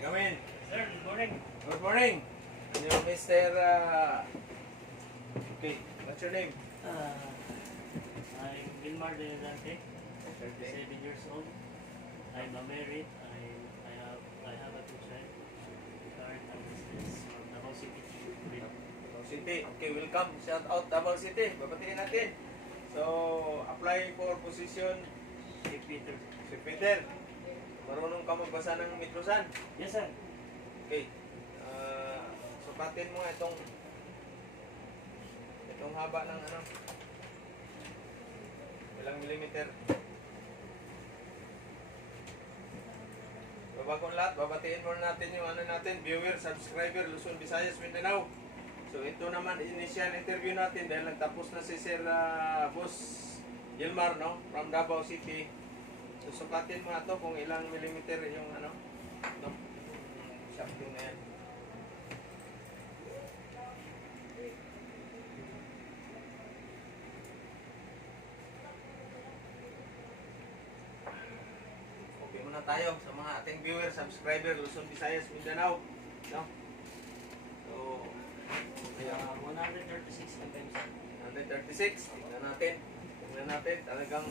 come in. Sir, good morning. Good morning. And you're Mr. Okay, what's your name? I'm Wilmar Denante, 37 years old. I'm a married. I have a two child. Current and business from Davao City. Davao City. Okay, welcome. Shout out Davao City. Babatiin natin. So, apply for position St. Peter. si Peter. Marunong ka magbasa ng Metrosan. Yes, sir. Okay. Sukatin mo itong haba ng ano. Ilang millimeter. Bagong lahat, babatiin muna natin yung ano natin, viewer, subscriber, Luzon, Visayas, Mindanao. So ito naman, initial interview natin dahil nagtapos na si Sir Boss Gilmar, no? From Davao City. So sukatin mo na to kung ilang millimeter yung ano, no? Shafting na yan. Okay muna tayo sa mga ating viewer, subscriber, Luzon, Visayas, Mindanao, no? So, Uh, 136 mm, sir. 136, tingnan natin. Tingnan natin, talagang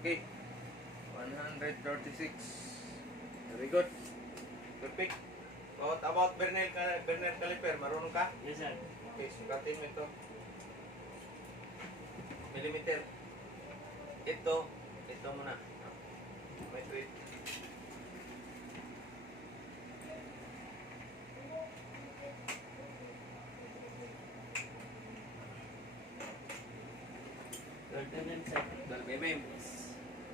okay. 136. Very good. Perfect. About Bernal caliper, marunong ka? Yes, sir. Okay, sukatin mo ito. Millimeter. Ito muna. May tweet. Third mm, sir. 12 mm.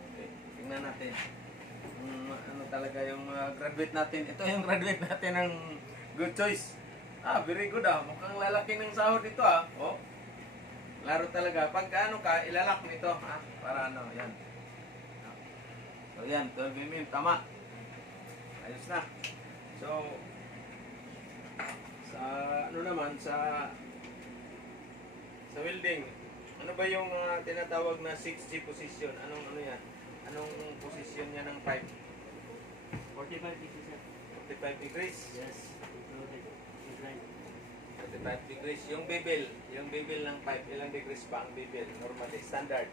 Okay, tingnan natin. Ano talaga yung graduate natin. Ito yung graduate natin ng good choice. Very good Mukhang lalaki ng sahod dito Oh. Laro talaga. Pagka ano ka, ilalak nito para ano, yan. So yan, 12 mm. Tama. Ayos na. So, sa ano naman, sa welding, ano ba yung tinatawag na 6G position? Anong ano yan? Anong position niya ng pipe? 45 degrees, sir. 45 degrees. Yes, included. Inclined. 45 degrees. Yung bevel ng pipe, ilang degrees pa ang bevel? Normally, standard.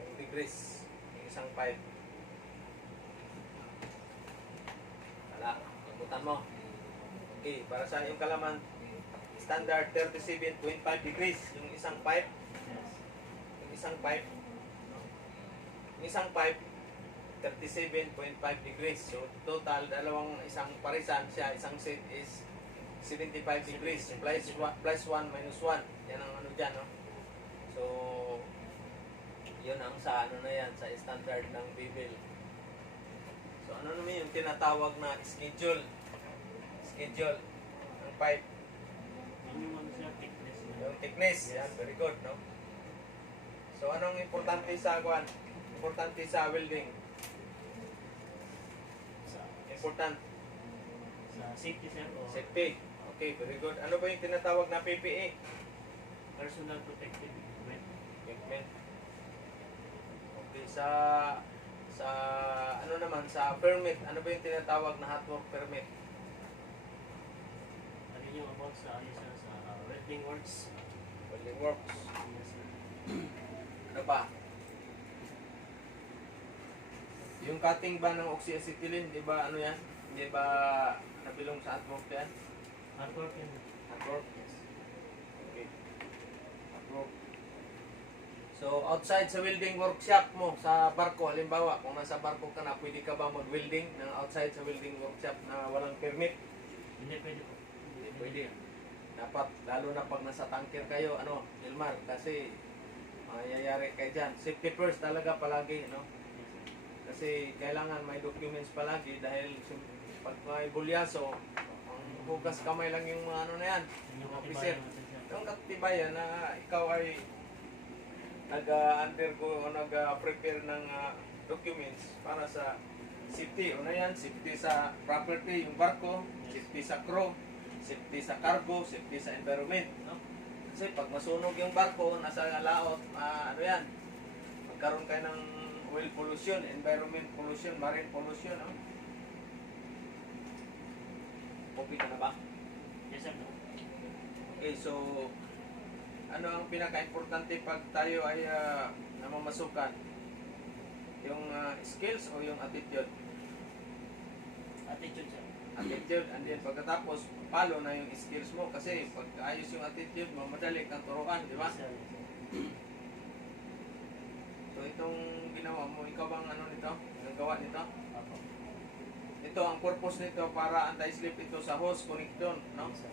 Yung degrees, yung isang pipe. Wala, ikutan mo. Okay, para sa yung kalaman, standard 37.5 degrees yung isang pipe. Yes. Yung isang pipe 37.5 degrees. So total isang parisan siya, isang set is 75 degrees plus 1 minus 1. Yan ang ano diyan, no? So yun ang sa ano na yan, sa standard ng bevel. So ano naman yung tinatawag na schedule ng pipe. Yun yung ano, sir, thickness niya. Yung thickness, yan, very good, no? So, anong importante sa welding? Important. Sa safety, sir, o Safety. Okay, very good. Ano ba yung tinatawag na PPE? personal protective equipment. Equipment. Okay, sa ano naman, sa permit, ano ba yung tinatawag na hot work permit? Ano yung about sa welding works? Welding works. Yes, sir. Ano pa? Yung cutting ba ng oxyacetylene, di ba ano yan? Di ba nabilong sa hot work yan? Hardwork yun. Hot work? Yes. Okay. Hot work. So, outside sa welding workshop mo, sa barko, halimbawa, kung nasa barko ka na, pwede ka ba mag-welding ng outside sa welding workshop na walang permit? Hindi pwede po. Hindi pwede. Dapat, lalo na pag nasa tanker kayo, Ilmar, kasi mayayari kayo dyan. Safety first talaga palagi, no? Kasi kailangan may documents palagi dahil pag may bulyaso, ang hugas kamay lang yung mga ano na yan, Yung officer. katibayan natin, sir. Yung katibayan na ikaw ay nag-undergo o nag-prepare ng documents para sa safety. Una yan, safety sa property, yung barko, safety sa crew, safety sa cargo, safety sa environment. No? Kasi pag masunog yung barko, nasa laot, ano yan, magkaroon kayo ng oil pollution, environment pollution, marine pollution. No? Copy ka na ba? Yes, sir. Okay, so ano ang pinaka-importante pag tayo ay namamasukan? Yung skills o yung attitude? Attitude, sir. Attitude, and then pagkatapos, palo na yung skills mo kasi pag ayos yung attitude mo, madali kang turuan, di ba? Yes, sir. Yes, sir. So itong ginawa mo, ikaw bang ano nito? Nagawa nito? Apo. Ito, ang purpose nito para anti-slip ito sa hose connection, no? Yes, sir.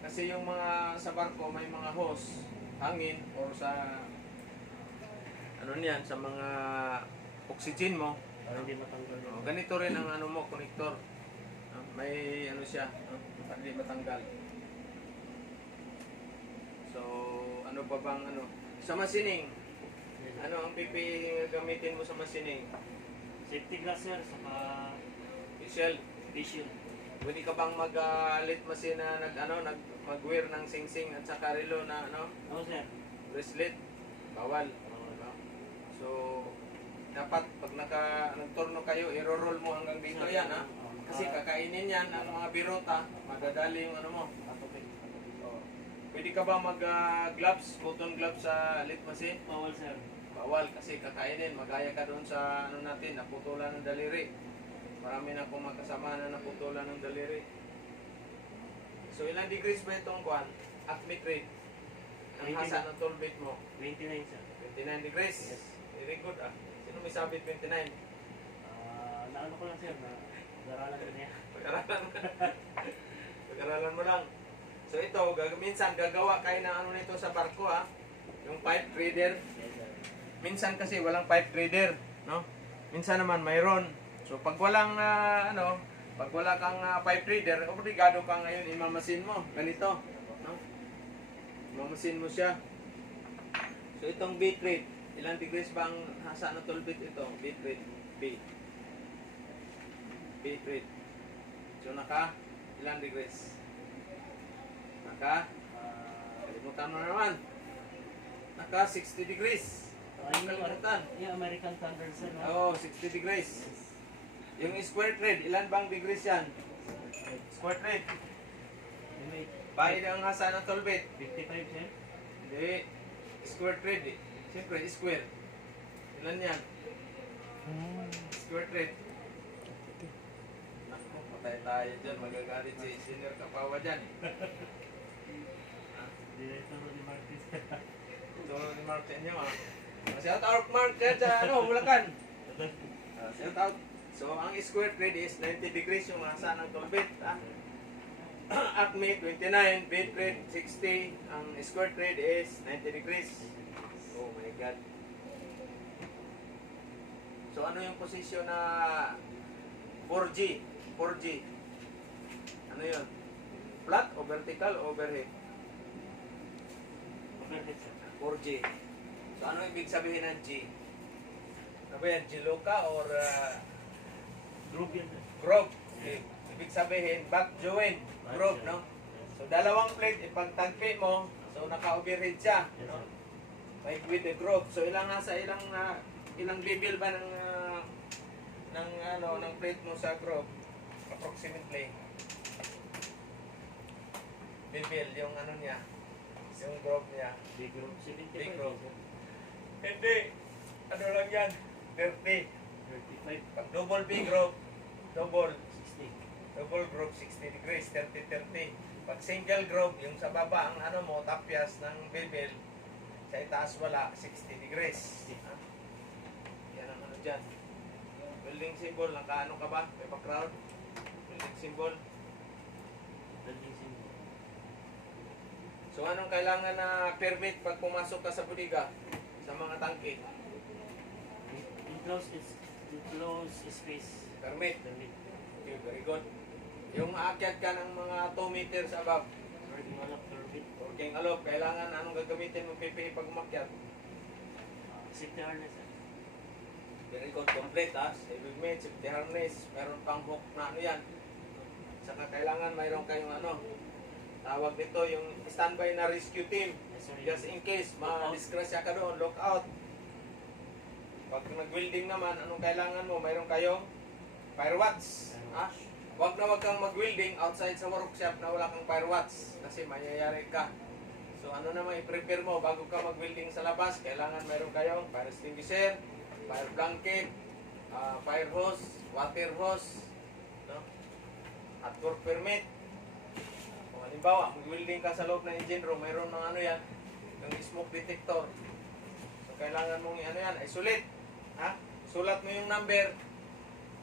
Kasi yung mga sa barko may mga hose, hangin, or sa ano niyan, sa mga oxygen mo. Para hindi matanggal Oh, yun. ganito rin ang ano mo, connector. May ano siya, para hindi matanggal. So, ano pa bang ano? Sa machining, Yes, sir. ano ang PPE gamitin mo sa machining? Safety glass, sir. Saka Michelle, vision. pwede ka bang mag-lit machine na mag-wear ng sing-sing at saka relo na ano, No, sir. bracelet? Bawal. Diba? So, dapat pag nagturno kayo, i-roll mo hanggang dito yan, ha? Kasi kakainin yan ang mga birota, madadali yung ano mo. Atupin. So, pwede ka ba mag-gloves, cotton gloves sa lit machine? Bawal, sir. Bawal kasi kakainin, magaya ka doon sa ano natin, naputulan ng daliri. Marami na akong makasama na naputulan ng daliri. So ilang degrees ba itong kuan? Acme rate. Ang 29. hasa ng toll bit mo. 29, sir. 29 degrees. Yes. Very good ah. Sino may sabi 29? Naano ko lang, sir, na pag-aralan ko niya. Pag-aralan mo. Pag-aralan mo lang. So ito, minsan gagawa kayo ng ano nito sa barko ah. Yung pipe reader. Yes, sir. Minsan kasi walang pipe reader, no? Minsan naman mayroon. So pag walang pag wala kang pipe reader, obligado ka ngayon imamasin mo. Ganito, no? Imamasin mo siya. So itong beat rate, ilang degrees ba ang hasa ng toll bit ito? Beat rate, beat. Beat rate. So naka ilang degrees? Naka, kalimutan mo naman. Naka 60 degrees. Ang kalimutan. Yung American Standard, sir, no? Oo, 60 degrees. Yung square thread, ilan bang degrees yan? Square thread. Yung may Bahid ang hasa ng toll bit. 55, sir. Hindi. Square thread eh. Siyempre, square. Ilan yan? Square thread. Naku, patay tayo dyan. Magagalit si Engineer Kapawa dyan. Director ni Martis. Ito ni Mark sa inyo ah. Shout out Mark dyan sa Bulacan. Shout out. So, ang square thread is 90 degrees yung hasa ng toll bit. Acme 29, bit thread 60. Ang square thread is 90 degrees. Oh my God. So, ano yung posisyon na 4G? 4G. Ano yun? Flat o vertical o overhead? Overhead, sir. 4G. So, ano ibig sabihin ng G? Ano ba yan? G-Loca or Group yan, sir. group? Okay. Ibig sabihin, back joint. Group, no? So, dalawang plate, ipagtagpi mo. So, naka-overhead siya. Yes, No? sir. Like with the group. So, ilang nasa ilang level ba ng plate mo sa group? Approximately. Level, yung ano niya. Yung group niya. Big group. 75, Big group. sir. Hindi. Ano lang yan? 30. 35, Pag double B group, double 60. group 60 degrees, 30-30. Pag single group, yung sa baba, ang ano mo, tapyas ng bevel, sa itaas wala, 60 degrees. Ha? Yan ang ano dyan. Building symbol, nakaano ka ba? May background? Building symbol. Building symbol. So anong kailangan na permit pag pumasok ka sa bodega? Sa mga tangke? Enclosed space. Permit. Permit. Okay, very good. Yung aakyat ka ng mga 2 meters above, Working on a permit. working alop, kailangan anong gagamitin mo PPE pag umakyat? Safety harness, sir. Very good, complete ha. Safety mate, safety harness, meron pang hook na ano yan. Saka kailangan mayroon kayong ano, tawag dito yung standby na rescue team. Yes, sir. Just in case, ma-disgrasya ka doon, lock out. Pag nag-welding naman, anong kailangan mo? Mayroon kayong firewatch. Ha? Wag kang mag-welding outside sa workshop na wala kang firewatch kasi mayayari ka. So ano naman i-prepare mo bago ka mag-welding sa labas? Kailangan mayroon kayong fire extinguisher, fire blanket, fire hose, water hose, no? At work permit. Kung halimbawa, mag-welding ka sa loob ng engine room, mayroon ng ano yan, yung smoke detector. So kailangan mong ano yan, isolate. Ha? Sulat mo yung number,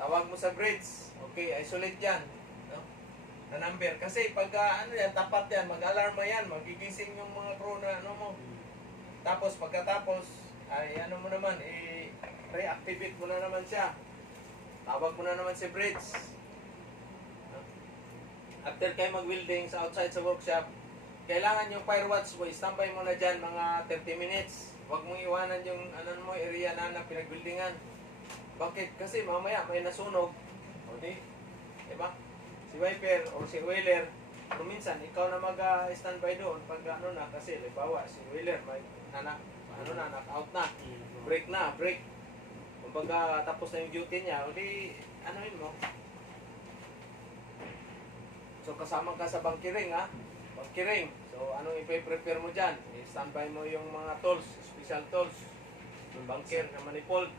tawag mo sa bridge. Okay, isolate yan. No? Na number. Kasi pag ano yan, tapat yan, mag-alarma yan, magigising yung mga crew na ano mo. Tapos pagkatapos, ay ano mo naman, i-reactivate mo na naman siya. Tawag mo na naman si bridge. No? After kayo mag-welding sa outside sa workshop, kailangan yung firewatch mo, standby mo na dyan mga 30 minutes. Huwag mong iwanan yung ano mo, area na pinag-buildingan. Bakit? Kasi mamaya may nasunog. O di? Diba? Si wiper o si wheeler, kung minsan ikaw na mag-standby doon pag ano na, kasi libawa si wheeler may knock-out na. Break na, break. Kumbaga tapos na yung duty niya, o di, ano yun mo? So kasama ka sa bunkering ha? Bunkering. So anong ipe-prepare mo dyan? I-standby mo yung mga tools, special tools. Yung bunker na manifold.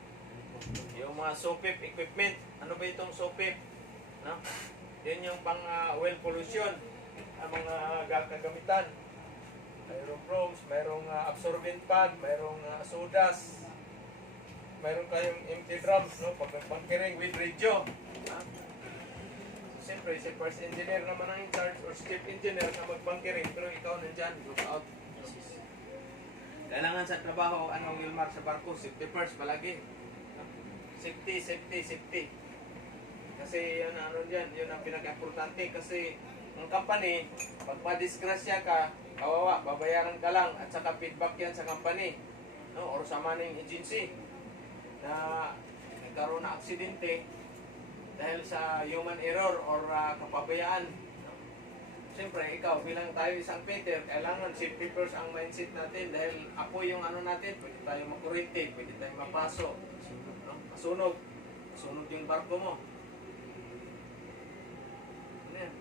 Yung mga SOPIP equipment. Ano ba itong SOPIP? No? Yan yung pang oil pollution. Ang mga kagamitan. Mayroong brooms, mayroong absorbent pad, mayroong sodas. Mayroon kayong empty drums, no? Pag bunkering with radio. Ha? So, siyempre, si first engineer naman ang in charge or chief engineer na magbunkering, pero ikaw nandyan, look out. Kailangan sa trabaho, anong Wilmar sa barko, safety first palagi. Safety, safety, safety. Kasi yun ano dyan, yun ang pinaka-importante. Kasi ang company, pag madisgrasya ka, kawawa, babayaran ka lang at saka feedback yan sa company, no? Or sa manning agency na nagkaroon na aksidente dahil sa human error or kapabayaan. No? Siyempre, ikaw bilang tayo isang Peter, kailangan safety first ang mindset natin dahil ako yung ano natin, pwede tayo makurente, pwede tayo mapaso. No? Masunog yung barko mo. Ano yan?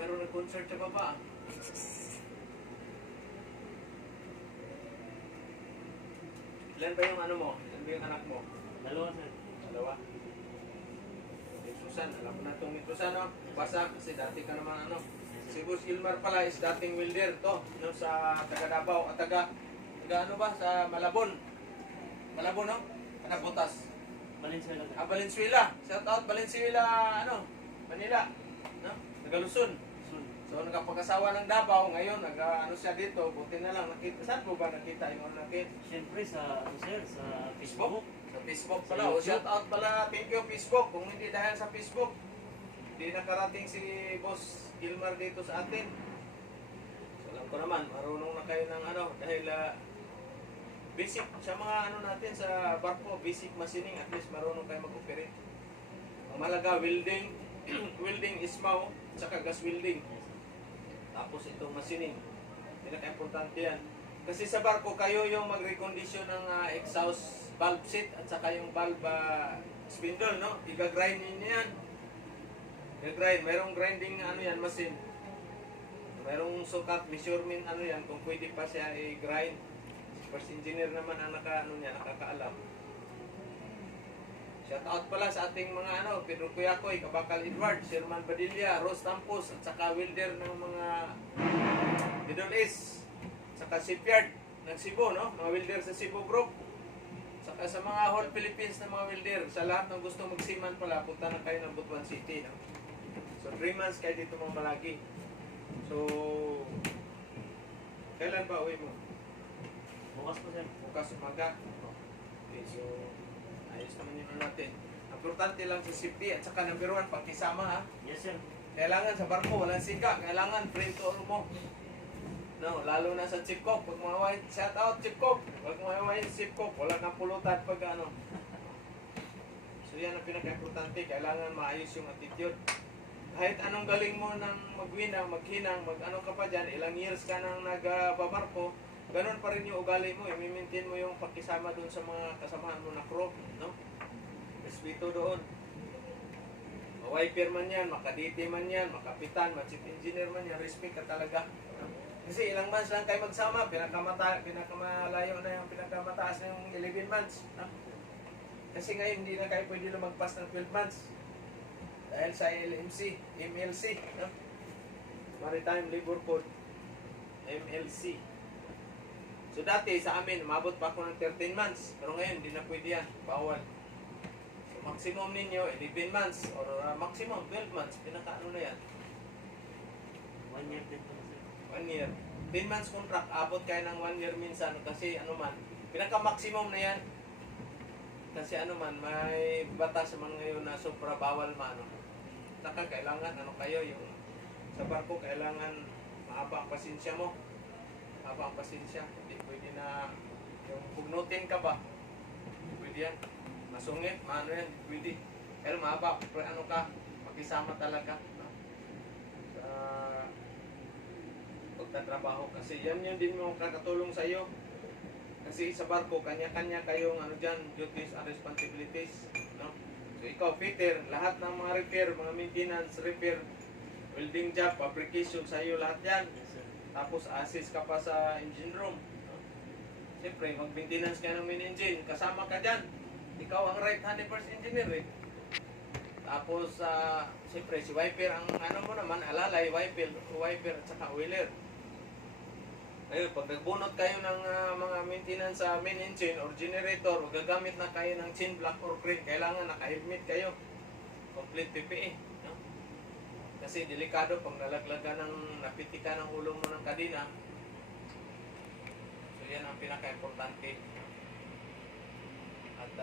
Meron na concert sa baba. Ilan ba yung ano mo? Ilan ba yung anak mo? Dalawa, sir. Dalawa? Yung Susan, alam mo na itong ni Susan, no? Basa, kasi dati ka naman ano. Si Boss Gilmar pala is dating welder to, no? Sa taga Davao at taga ano ba? Sa Malabon. Malabon, no? Anak Butas. Valenzuela, sir. Valenzuela. Shout out Valenzuela, ano? Manila. No? Nagaluson. Sun. So nagkapag-asawa ng Davao, ngayon ano siya dito, buti na lang nakita. Saan mo ba nakita yung ano nakita? Siyempre sa, ano, sir, sa Facebook? Facebook. Sa Facebook pala. O shout out pala, thank you Facebook. Kung hindi dahil sa Facebook, hindi nakarating si Boss Gilmar dito sa atin. So alam ko naman, marunong na kayo ng ano, dahil basic sa mga ano natin sa barko, basic machining, at least marunong kayo mag-operate. Ang malaga, welding, welding is mow, saka gas welding. Tapos itong machining, pinaka-importante yan. Kasi sa barko, kayo yung mag-recondition ng exhaust valve seat at saka yung valve spindle, no? Iga-grind ninyo yan. Iga-grind, merong grinding ano yan, machine. Merong sukat, measurement ano yan, kung pwede pa siya i-grind. First engineer naman ang nakakaalam. Shout out pala sa ating mga ano, Pedro Cuyacoy, Kabakal Edward, Sherman Badilla, Rose Tampos, at saka welder ng mga Middle East, saka shipyard ng Cebu, no? Mga welder sa Cebu Group. Saka sa mga whole Philippines na mga welder, sa lahat ng gusto magsiman pala, punta na kayo ng Butuan City, no? So 3 months kayo dito mga malagi. So kailan ba uwi mo? Bukas po, sir. Bukas umaga. Okay, so ayos naman yun natin. Ang importante lang sa safety at saka number 1, pagkisama ha. Yes, sir. Kailangan sa barko, walang sika. Kailangan friend to all mo. No, lalo na sa Chief Cook. Pag mawaway, shout out Chief Cook. Pag mawaway Chief Cook, wala kang pulutan pag ano. So yan ang pinaka-importante. Kailangan maayos yung attitude. Kahit anong galing mo ng magwinang, maghinang, mag-ano ka pa dyan, ilang years ka nang nagbabarko, ganun pa rin yung ugali mo, i-maintain mo yung pakisama doon sa mga kasamahan mo na crew, no? Respeto doon. Wiper man yan, makaditi man yan, makapitan, chief engineer man yan, respect ka talaga. No? Kasi ilang months lang kayo magsama, pinakamalayo na yung pinakamataas na yung 11 months. No? Kasi ngayon hindi na kayo pwede lumagpas ng 12 months. Dahil sa MLC, no? Maritime Labor Code, MLC. So dati sa amin, umabot pa ako ng 13 months. Pero ngayon, hindi na pwede yan. Bawal. So maximum ninyo, 11 months. Or maximum, 12 months. Pinaka-ano na yan? 1 year din po sir. 1 year. 10 months contract, abot kayo ng 1 year minsan. Kasi ano man, pinaka-maximum na yan. Kasi ano man, may batas man ngayon na sobra bawal man. Ano. Saka kailangan, ano kayo, yung sa barko, kailangan mahaba ang pasensya mo. Mahaba ang pasensya. Hindi pwede na, yung pugnutin ka ba? Hindi pwede yan. Masungit, maano yan, hindi pwede. Pero mahaba, ano ka, makisama talaga. No? Sa pagtatrabaho. Kasi yan yun din mo kakatulong sa iyo. Kasi sa barko, kanya-kanya kayong ano dyan, duties and responsibilities. No? So ikaw, fitter, lahat ng mga repair, mga maintenance, repair, welding job, fabrication, sa iyo lahat yan. Yes sir. Tapos assist ka pa sa engine room. No? Siyempre, mag-maintenance ka ng main engine, kasama ka dyan. Ikaw ang right-handed first engineer eh. Tapos, siyempre, si wiper, ang ano mo naman, alalay, wiper at saka oiler. Ayun, pag nagbunot kayo ng mga maintenance sa main engine or generator, o gagamit na kayo ng chin block or crane, kailangan naka-helmet kayo. Complete PPE. No? Kasi delikado pag nalaglagan ng napitikan ng ulo mo ng kadena. So yan ang pinaka-importante. At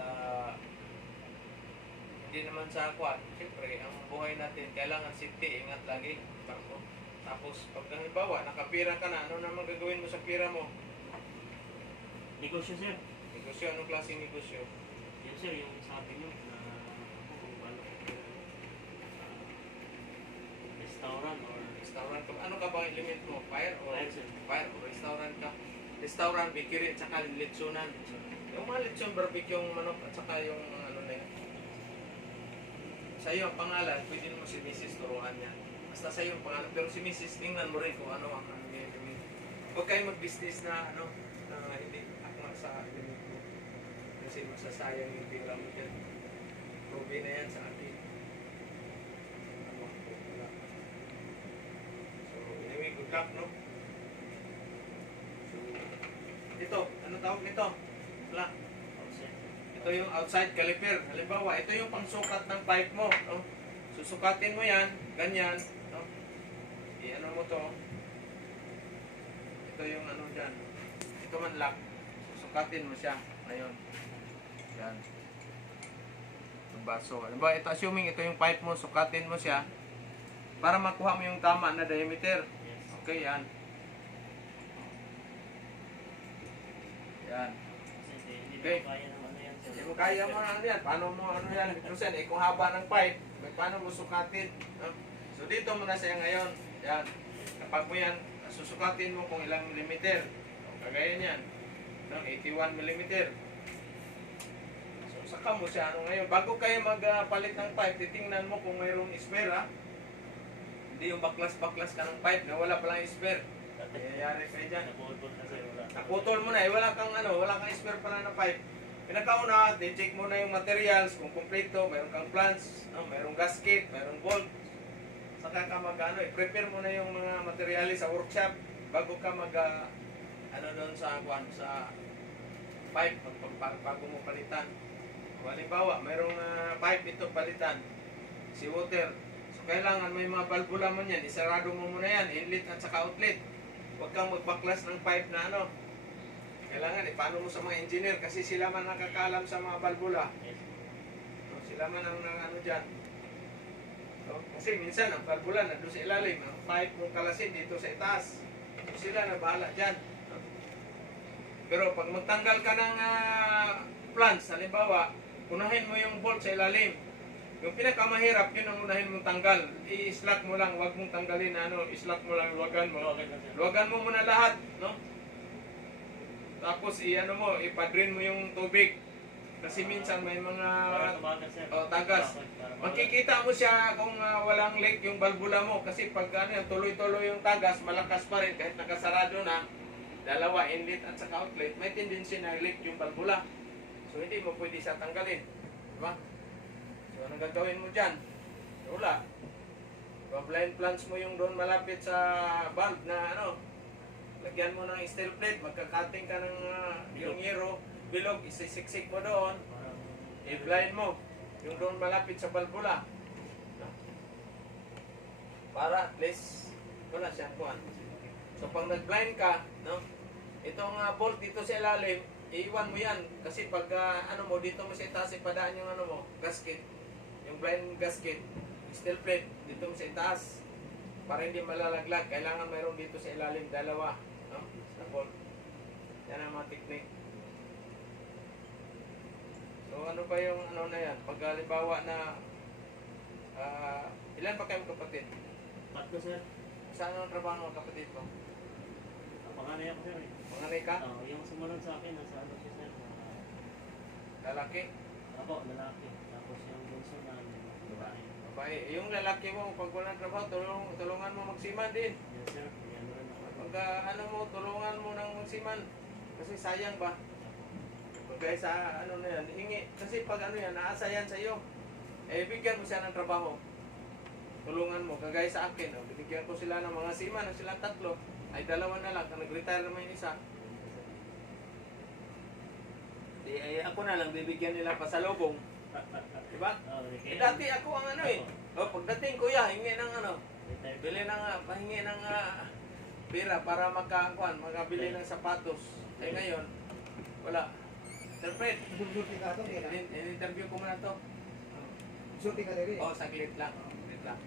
hindi naman sa kwan, siyempre, ang buhay natin, kailangan safety, ingat lagi. Tapos, pag halimbawa, nakapira ka na, ano naman gagawin mo sa pira mo? Negosyo sir. Negosyo, anong klaseng negosyo? Yan sir, yung sabi nyo na kung ano, restaurant or Restaurant ka. Ano ka ba ang element mo? Fire o Fire, sir. Fire o restaurant ka? Restaurant, bakery, at saka litsunan. Yung mga litsun, barbecue, yung manok, at saka yung ano na yun. Sa iyo ang pangalan, pwede mo si Mrs. turuan niya. Basta sa iyo ang pangalan. Pero si Mrs. tingnan mo rin kung ano ang gagawin. Huwag kayo mag-business na ano, na hindi akma sa element mo. Kasi masasayang yung pera mo dyan. Probe na yan sa atin. Ano, wala. So, anyway, good luck, no? So, ito, ano tawag nito? Wala. outside. Ito yung outside caliper. Halimbawa, ito yung pangsukat ng pipe mo. No? Susukatin mo yan, ganyan. No? I-ano mo to. Ito yung ano dyan. Ito man lock. Susukatin mo siya. Ngayon. Yan. Yung baso. Halimbawa, ito, assuming ito yung pipe mo, sukatin mo siya para makuha mo yung tama na diameter. Yes. Okay, yan. Yan. Kasi hindi Okay. mo kaya ng ano yan sir. Hindi mo kaya mo ano yan. Paano mo ano yan? Minsan, kung haba ng pipe, paano mo sukatin? No? So dito muna siya ngayon. Yan. Kapag mo yan, susukatin mo kung ilang millimeter. Kagaya niyan. No? 81 millimeter. So saka mo siya ano ngayon. Bago kayo magpalit ng pipe, titingnan mo kung mayroong spare ha. Hindi yung baklas-baklas ka ng pipe na wala palang spare. Nangyayari kayo dyan. Naputol na sir. Wala. Naputol mo na eh, wala kang ano, wala kang spare pala na pipe. Pinakauna, i-check mo na yung materials, kung kompleto, mayroon kang plants, no? Mayroong gasket, mayroong bolt. Saka ka i-prepare mo na yung mga materials sa workshop bago ka ano doon sa pipe, bago mo palitan. Halimbawa, mayroong pipe ito palitan, si water. So kailangan may mga balbula mo yan, isarado mo muna yan, inlet at saka outlet. Huwag kang magbaklas ng pipe na ano. Kailangan paano mo sa mga engineer kasi sila man nakakaalam sa mga balbula. Yes. So, sila man ang ano dyan. So, kasi minsan ang balbula nandun sa ilalim, ang pipe mong kalasin dito sa itaas. So, sila na bahala dyan. Pero pag magtanggal ka ng plants, halimbawa, unahin mo yung bolt sa ilalim. Yung pinakamahirap, yun ang unahin mong tanggal. I-slack mo lang, wag mong tanggalin, i-slack mo lang, luwagan mo. Okay na sir. Luwagan mo muna lahat, no? Tapos i-ano mo, ipadrin mo yung tubig. Kasi minsan may mga Para tumagas, sir. tagas. Para mawala. Makikita mo siya kung walang leak yung balbula mo. Kasi pag ano, yan, tuloy-tuloy yung tagas, malakas pa rin kahit nakasarado na. Dalawa, inlet at saka outlet, may tendency na leak yung balbula. So hindi mo pwede siya tanggalin. Diba? So anong gagawin mo dyan? Wala. Blind plunge mo yung doon malapit sa valve na ano, lagyan mo ng steel plate, magkakating ka ng yung hero, bilog, isisiksik mo doon, Parang, i-blind mo yung doon malapit sa balbula. Para at least wala siyang kuhan. So pag nag-blind ka, no, itong bolt dito sa ilalim, iiwan mo yan. Kasi pag ano mo, dito mo sa itaas ipadaan yung ano mo, gasket, yung blind gasket, steel plate, dito mo sa itaas. Para hindi malalaglag, kailangan mayroon dito sa ilalim, dalawa, no, sa bolt. Yan ang mga technique. So ano pa yung ano na yan? Pag halimbawa na ilan pa kayong kapatid? Patlo, sir. Saan ang trabaho ng kapatid mo? Panganay ako, sir. Manganay ka? Yung sumunod sa akin, nasa ano siya, sir? Lalaki? Ako, lalaki. Tapos yung bunso na babae. Babae. Yung lalaki mo, pag walang trabaho, tulungan mo magsiman din. Yes, sir. Yan rin ako. Pag ano mo, tulungan mo ng magsiman. Kasi sayang ba? Kaya sa ano na yan, hingi. Kasi pag ano yan, naasa yan sa iyo. Bigyan mo siya ng trabaho. Tulungan mo. Kagaya sa akin, binigyan ko sila ng mga siman, na silang tatlo. Ay dalawa na lang, nag-retire naman yung isa. Ako na lang, bibigyan nila pa sa lobong. Diba? Dati ako ang ano eh. Pagdating kuya, hingi ng ano, bili ng, pahingi ng pera para makabili ng sapatos. Ngayon, wala. Sir Fred, Sulti ka to, kaya na. in-interview ko muna to. Sulti ka diri. Saglit lang. Saglit lang.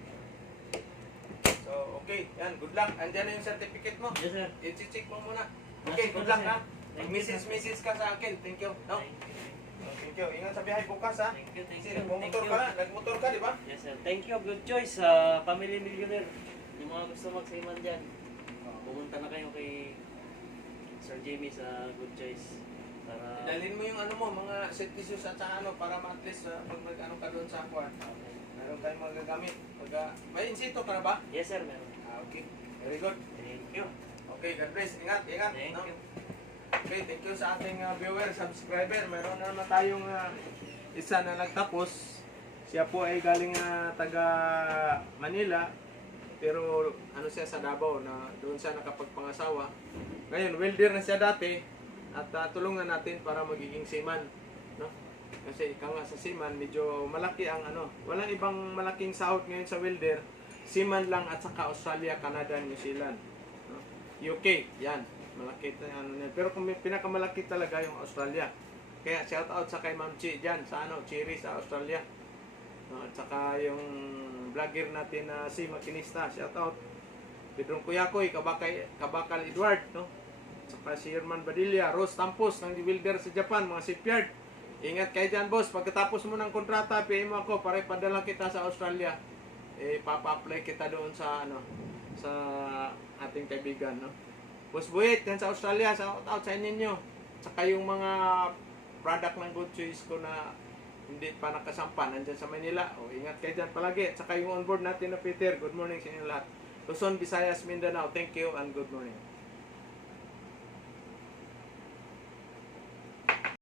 So, okay. Yan, good luck. Andyan na yung certificate mo. Yes, sir. I-check mo muna. Okay, good luck ha. Mag-message ka sa akin. Thank you. No? Thank you. Ingat sa biyahe bukas ha. Thank you, thank Kasi you. nagmumotor ka na. Nagmotor ka, di ba? Yes, sir. Thank you. Good choice. Family Millionaire. Yung mga gusto magsiman dyan, pumunta na kayo kay Sir Jamie sa Good Choice. Para... Dalhin mo yung ano mo, mga set tissues at saka ano, para at least pag mag-ano ka doon sa aqua, meron tayong magagamit. May insito ka na ba? Yes, sir. Meron. Okay. Very good. Thank you. Okay, God bless. Ingat, ingat. Thank no? you. Okay, thank you sa ating viewer, subscriber. Meron na naman tayong isa na nagtapos. Siya po ay galing taga Manila. Pero ano siya sa Davao na doon siya nakapagpangasawa. Ngayon, welder na siya dati. At tulungan natin para magiging seaman. No? Kasi ikaw nga sa seaman, medyo malaki ang ano. Walang ibang malaking sahod ngayon sa welder. Seaman lang at saka Australia, Canada, New Zealand. No? UK, yan. Malaki ano yan. Pero kung may pinakamalaki talaga yung Australia. Kaya shout out sa kay Ma'am Chi dyan sa ano, Cherry sa Australia. No, at saka yung vlogger natin na si Makinista, shout out. Pedro Kuyakoy, Kabakal Edward, no? At saka si Herman Badilla, Rose Tampos ng welder sa Japan, mga shipyard. Ingat kayo dyan, boss. Pagkatapos mo ng kontrata, PM mo ako para ipadala kita sa Australia. Papa-apply kita doon sa ano, sa ating kaibigan, no? Boss Buit, yan sa Australia, shout out sa inyo. Saka yung mga product ng Good Choice ko na hindi pa nakasampa, nandyan sa Manila. Ingat kayo dyan palagi. At saka yung onboard natin na Peter, good morning sa inyo lahat. Luzon, Visayas, Mindanao, thank you and good morning.